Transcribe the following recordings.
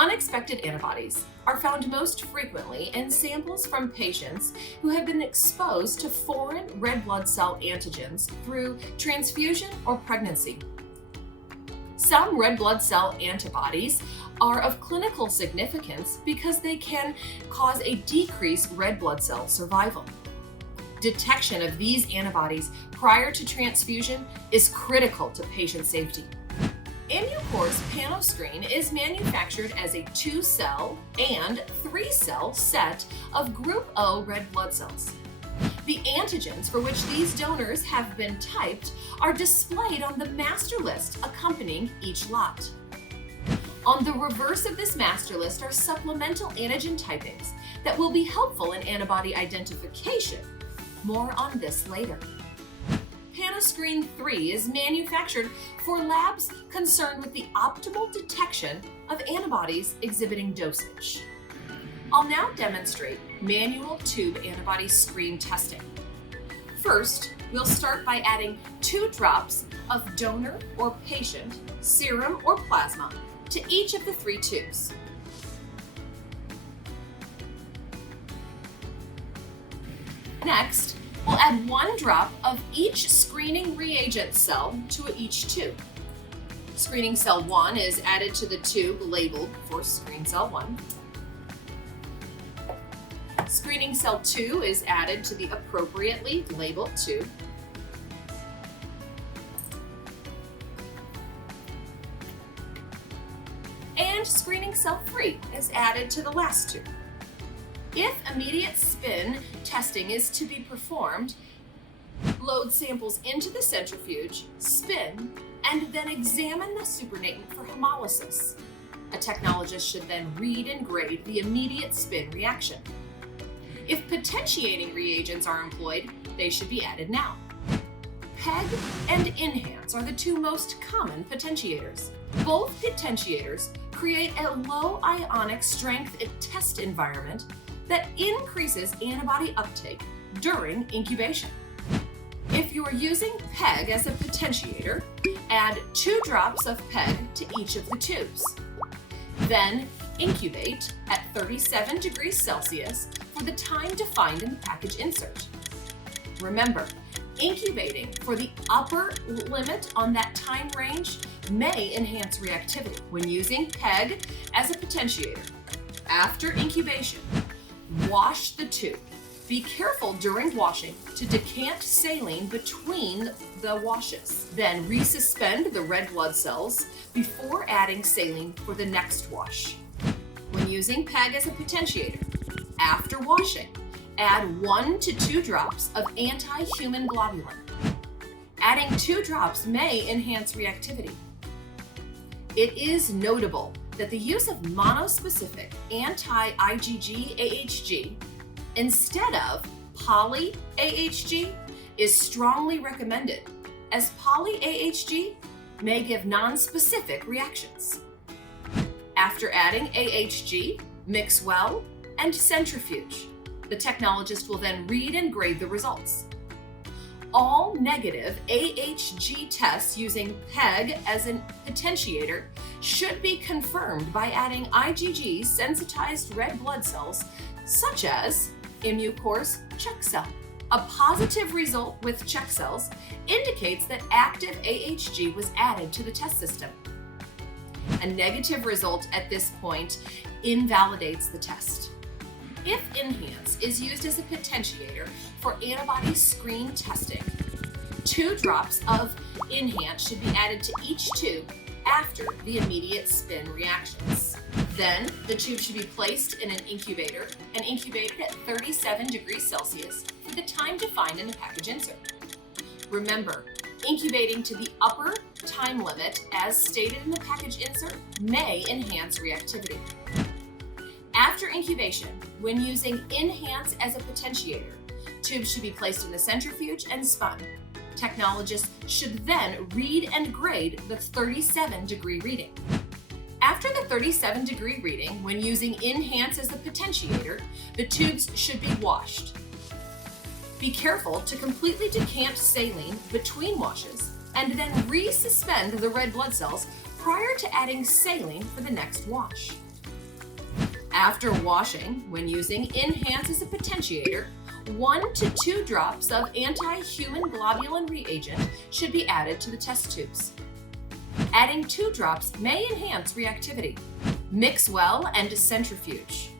Unexpected antibodies are found most frequently in samples from patients who have been exposed to foreign red blood cell antigens through transfusion or pregnancy. Some red blood cell antibodies are of clinical significance because they can cause a decreased red blood cell survival. Detection of these antibodies prior to transfusion is critical to patient safety. Perform Panoscreen is manufactured as a 2-cell and 3-cell set of Group O red blood cells. The antigens for which these donors have been typed are displayed on the master list accompanying each lot. On the reverse of this master list are supplemental antigen typings that will be helpful in antibody identification. More on this later. Panoscreen 3 is manufactured for labs concerned with the optimal detection of antibodies exhibiting dosage. I'll now demonstrate manual tube antibody screen testing. First, we'll start by adding 2 drops of donor or patient serum or plasma to each of the 3 tubes. Next, we'll add 1 drop of each screening reagent cell to each tube. Screening cell 1 is added to the tube labeled for screen cell 1. Screening cell 2 is added to the appropriately labeled tube. And screening cell 3 is added to the last tube. If immediate spin testing is to be performed, load samples into the centrifuge, spin, and then examine the supernatant for hemolysis. A technologist should then read and grade the immediate spin reaction. If potentiating reagents are employed, they should be added now. PEG and Enhance are the 2 most common potentiators. Both potentiators create a low ionic strength test environment that increases antibody uptake during incubation. If you are using PEG as a potentiator, add 2 drops of PEG to each of the tubes. Then incubate at 37 degrees Celsius for the time defined in the package insert. Remember, incubating for the upper limit on that time range may enhance reactivity when using PEG as a potentiator. After incubation, wash the tube. Be careful during washing to decant saline between the washes. Then resuspend the red blood cells before adding saline for the next wash. When using PEG as a potentiator, after washing, add 1 to 2 drops of anti-human globulin. Adding 2 drops may enhance reactivity. It is notable that the use of monospecific anti-IgG AHG instead of poly-AHG is strongly recommended, as poly-AHG may give non-specific reactions. After adding AHG, mix well and centrifuge. The technologist will then read and grade the results. All negative AHG tests using PEG as a potentiator should be confirmed by adding IgG sensitized red blood cells, such as Immucore's check cell. A positive result with check cells indicates that active AHG was added to the test system. A negative result at this point invalidates the test. If Enhance is used as a potentiator for antibody screen testing, 2 drops of Enhance should be added to each tube after the immediate spin reactions. Then the tube should be placed in an incubator and incubated at 37 degrees Celsius for the time defined in the package insert. Remember, incubating to the upper time limit as stated in the package insert may enhance reactivity. After incubation, when using Enhance as a potentiator, tubes should be placed in the centrifuge and spun. Technologists should then read and grade the 37-degree reading. After the 37-degree reading, when using Enhance as the potentiator, the tubes should be washed. Be careful to completely decant saline between washes and then resuspend the red blood cells prior to adding saline for the next wash. After washing, when using Enhance as a potentiator, 1 to 2 drops of anti-human globulin reagent should be added to the test tubes. Adding 2 drops may enhance reactivity. Mix well and centrifuge.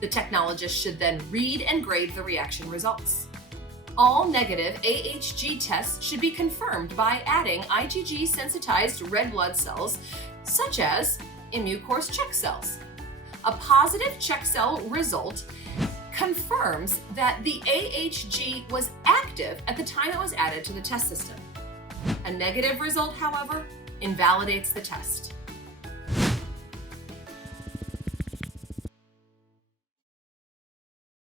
The technologist should then read and grade the reaction results. All negative AHG tests should be confirmed by adding IgG-sensitized red blood cells, such as immune-course check cells. A positive check cell result confirms that the AHG was active at the time it was added to the test system. A negative result, however, invalidates the test.